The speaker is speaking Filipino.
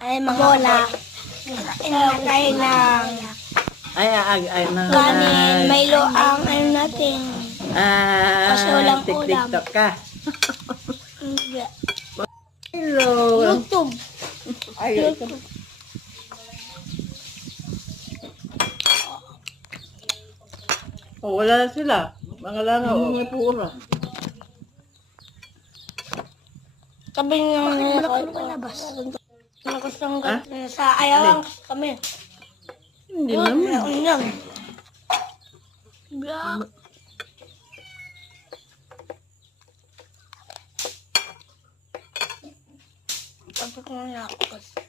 Ay, mga bola. Ilagay ng Ay, kanin, Milo ang ano natin. Kasi walang ulam. TikTok ka. Hindi. Hello. YouTube. Ay, YouTube. oh, wala na sila. Mga langaw. Mga pura. Sabi niyo na ako palabas. Nakasanggat sa ayawan kami. Hindi naman. Yan. Bla. Pagkat mo na ako.